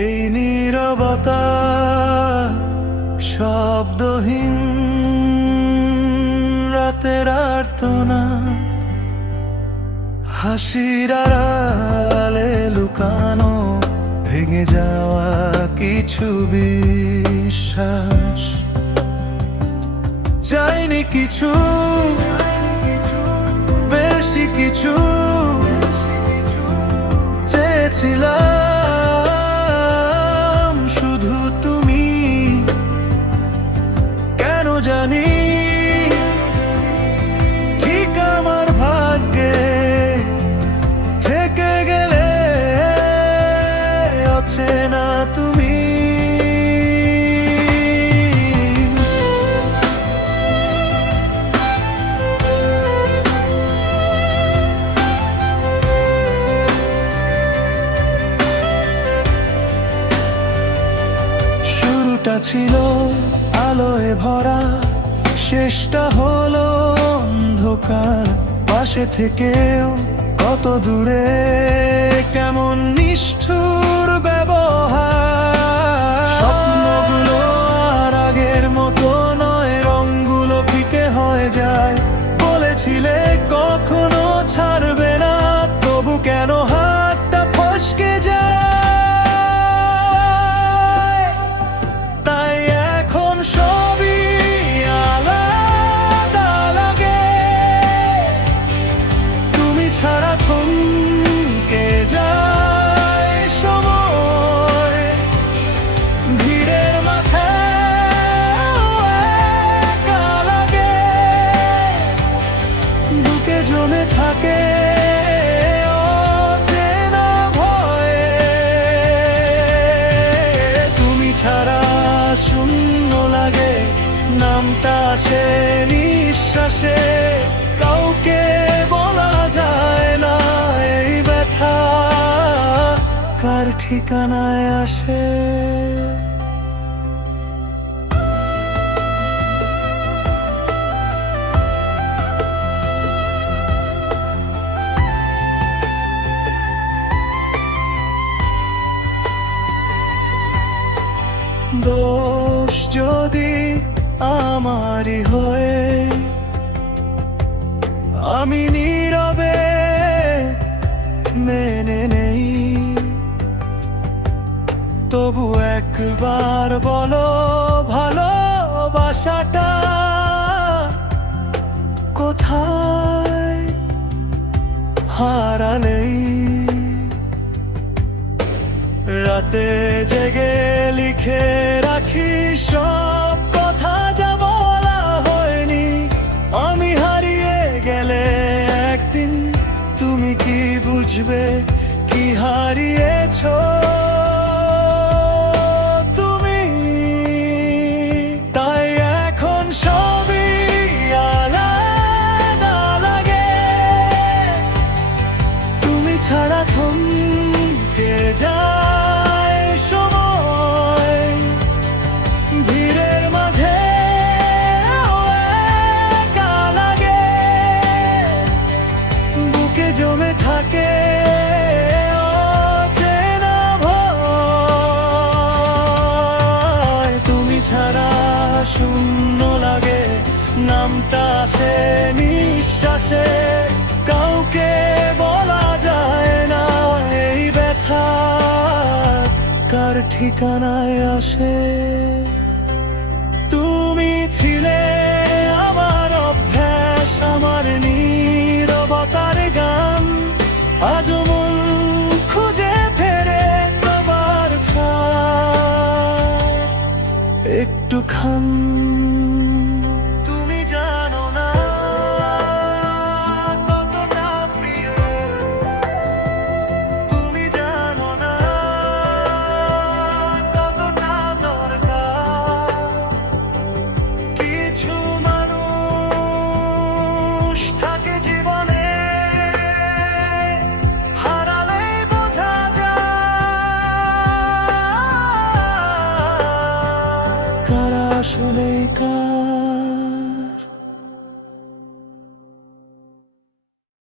এই নীরবতা শব্দহীন রাতের আর্তনাদ, হাসির আড়ালে লুকানো ভেঙে যাওয়া কিছু বিশ্বাস। চাইনি কিছু বেশি, কিছু চেয়েছিলাম শুধু তুমি। কেন জানি ঠিক আমার ভাগ্যে থেকে গেলে অচেনা তুমি। শুরুটা ছিল আলোয় ভরা, শেষটা হলো অন্ধকার। পাশে থেকেও কত দূরে, কেমন নিষ্ঠুর ব্যবহার। স্বপ্নগুলো আর আগের মতো নয়, রংগুলো ফিকে হয়ে যায়। বলেছিলে কখনো ছাড়বে না, তবু কেন হাতটা ফসকে যায়। তাই এখন সবই আলাদা লাগে, তুমি ছাড়া থমকে যায় সময়। ভিড়ের মাঝে একা লাগে, বুকে জমে থাকে অচেনা ভয়ে। তুমি ছাড়া শূন্য লাগে, নামটা আসে নিঃশ্বাসে। কাউকে বলা যায় না এই ব্যথা কার ঠিকানায় আসে। দোষ যদি আমারই হয়ে আমি নীরবে মেনে নেই, তবু একবার বলো ভালোবাসাটা কোথায় হারালেই। রাতে জেগে লিখে রাখি সব কথা যা বলা হয়নি। আমি হারিয়ে গেলে একদিন তুমি কি বুঝবে কি হারিয়েছো তুমি। তাই এখন সবই আলাদা লাগে, তুমি ছাড়া থমকে যায় সময়। ভিড়ের মাঝে একা লাগে, বুকে জমে থাকে অচেনা ভয়। তুমি ছাড়া শূন্য লাগে, নামটা আসে নিঃশ্বাসে। কাউকে বলা যায় না এই ব্যথা কার ঠিকানায় আসে। তুমি ছিলে আমার অভ্যাস, আমার নীরবতার গান। আজ মন খুঁজে ফেরে তোমার ছায়া একটুখান। তুমি জানো না কতটা প্রিয়, তুমি জানো না কতটা দরকার। কিছু মানুষ থাকে জীবনে, হারালেই বোঝা যায় কারা আসলেই কার।